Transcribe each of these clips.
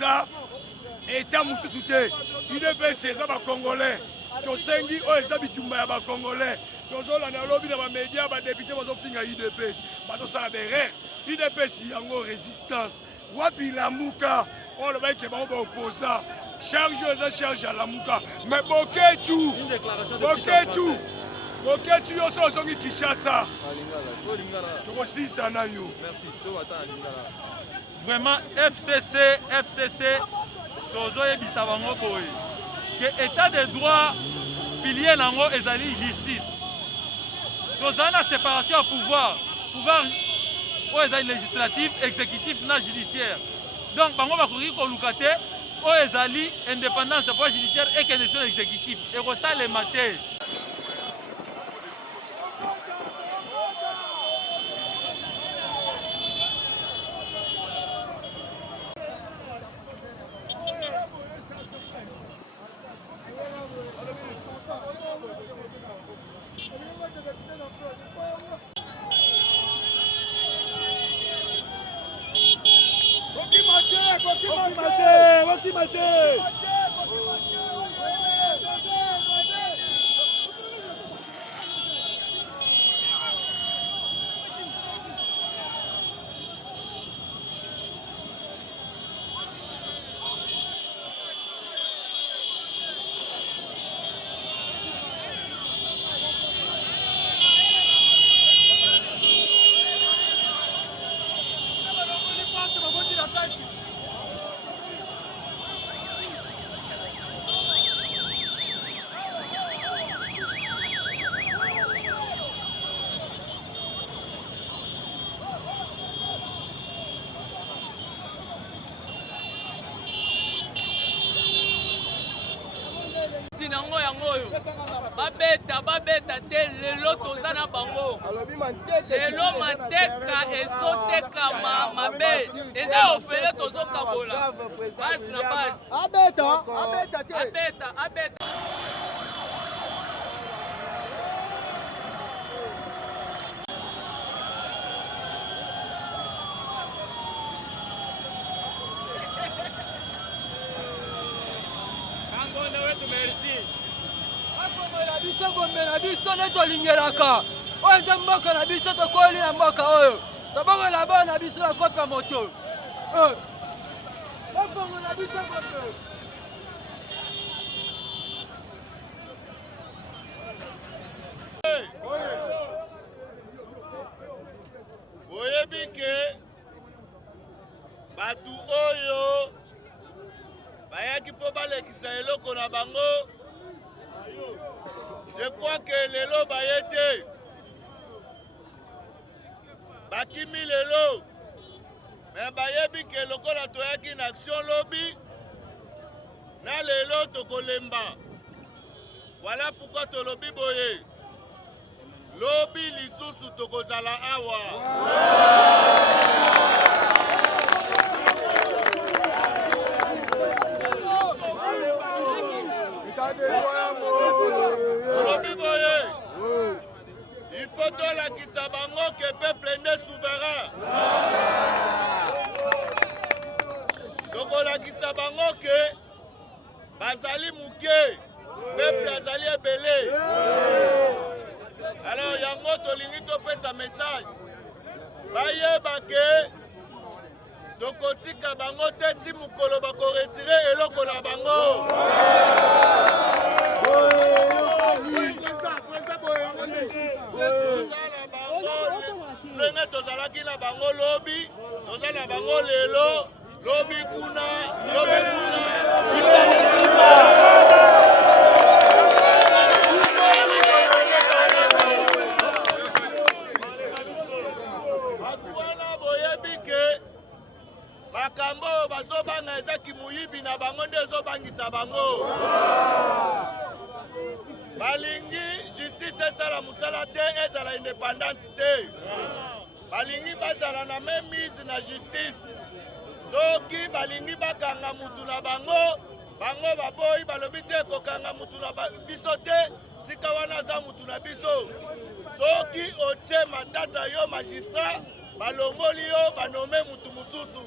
eza état mosusu te UDPS eza bacongolais tosengi oyo eza bitumba ya bacongolais tozolanda lobi na bamédia badepute bazofinga UDPS bazosala berere UDPS yango résistance wapi lamuka oyo lobaki bango baopposa charge oyo eza charge ya lamuka mais boketu yo so ozongi Kinshasa tokosilisa na yo. Vraiment FCC tozoyebisa bango boye que état de droit pilier nango ezali justice tozali na séparation ya pouvoir oyo ezali législatif exécutif na judiciaire donc bango bakoki koluka te oyo ezali indépendance ya pouvoir judiciaire ekende sur exécutif ekosalema te. babeta te lelo toza na bango lelo mateka ezotekama mabe eza ofele tozokabola basi na basi abeta biso nde tolingelaka oyo eza mboka na biso tokoli na mboka oyo tobokola bao na biso na kopa moto bafongola biso moto oyebi ke batu oyo bayaki mpo balekisa eloko na bango. Je crois que lelo baye te bakimi lelo me bayebi ke lokola toyaki na action lobi na lelo tokolemba. Voilà pourquoi tolobi boye lobi lisusu tokozala awa. Il faut tolakisa bango que peuple nde souverain. Tokolakisa bango que bazali muke peuple azali ebele. Alors yango tolingi topesa message bayeba ke tokotika bango te ti mukolo bakoretire eloko na bango. Ndenge tozalaki na bango lobi tozala bango lelo lobi kuna atuana boyebi ke makambo bazobanga eza kimuyibi na bango nde ezobangisa bango. Balingi justice esala musala te ezala indépendante te. Balingi bazala na même mise na justice. Soki balingi bakanga mutu na bango baboyi balobi te kokanga mutu na biso te tika wana za mutu na biso. Soki otie matata yo magistrat balongoli yo banome mutu mususu.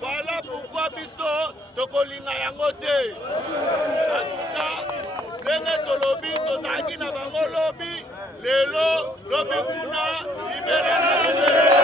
Voilà pourquoi biso tokolinga yango te. En tout cas, ndenge tolobi tozalaki na bango lobi, lelo lobi kuna libere na libere.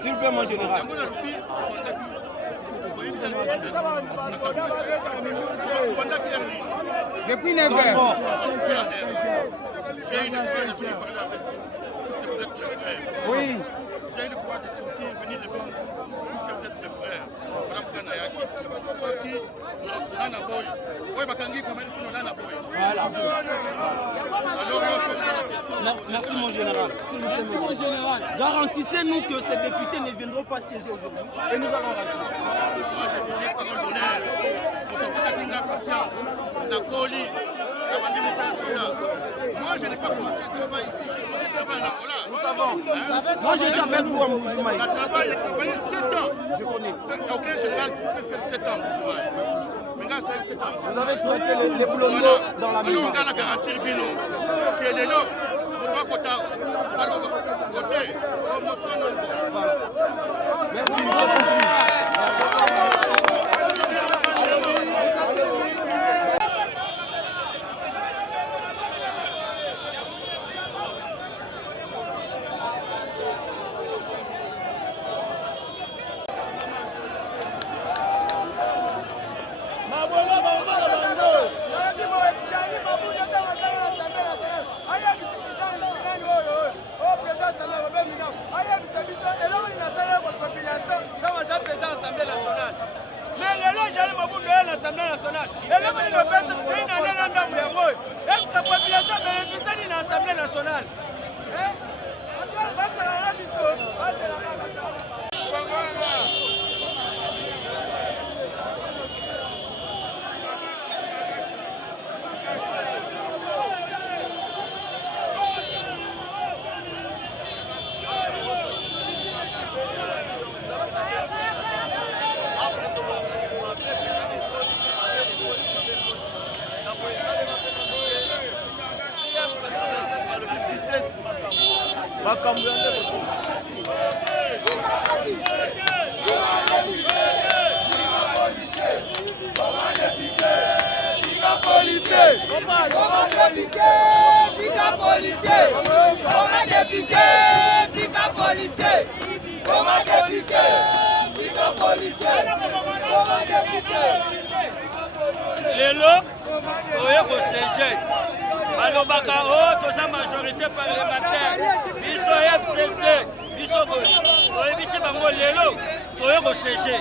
S'il vous plaît, mon général. Depuis 9 heures. J'ai eu le droit de parler avec vous, puisque vous êtes mes frères. Oui. J'ai eu le droit de sortir, venir devant vous, puisque vous êtes mes frères. Voilà pourquoi Nayaki. Soki, Nana Boy. Oui, Bakangi, quand même, Nana Boy. Voilà. Alors, merci, mon général. Merci, mon général. Garantissez-nous que ces députés ne viendront pas siéger aujourd'hui. Et nous allons rater. moi, je vous dis parole d'honneur. Pour que vous ayez patience. La Koli, la Bandi Moussa Soda. Moi, je n'ai pas commencé le travail ici. Je commencé le travail là. Voilà. Nous savons. Moi, je t'appelle pour un mouvement. J'ai travaillé 7 ans. Je connais. Aucun général peut faire 7 ans. Maintenant, ça fait 7 ans. Vous avez traité les boulons dans la maison. Alors, on a la garantie de Bino. Qui est là. On doit côté. Alors, côté. Lelo, oye kosege. Alobaka o toza majorité parlementaire. Biso FCC, biso oye biso bango lelo, oye kosege.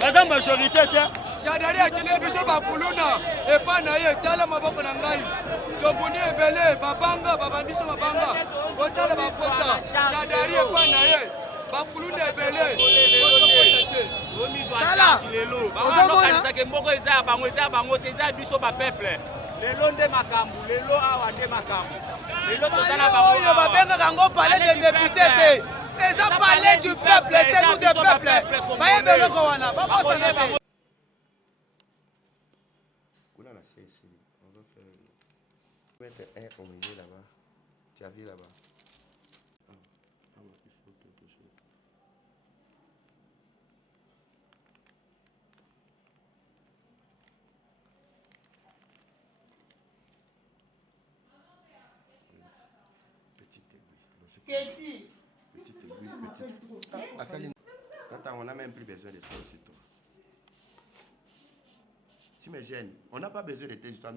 Baza majorité te. Jadari akini biso bakuluna epa na ye tala maboko na ngai. Jobuni ebele babanga babambiso babanga. Otala bafota. Jadari epa na ye. Bakuluna ebele. Tala lelo. Bango kanisaka mboko eza bango te eza biso ba peuple. Lelo nde makambu, lelo awa nde makambu. Lelo tozana bango. Oyo babenga kango palais des députés te. Eza palais du peuple, c'est nous des peuples. Baye beloko wana, babosana te. Mettre un au milieu là-bas. Tu as vu là-bas. Ah, il faut quelque chose. Petite aiguille. Petite aiguille, petite. Attends, on n'a même plus besoin de ça aussi, toi. Si me gêne, on n'a pas besoin de tes histoires.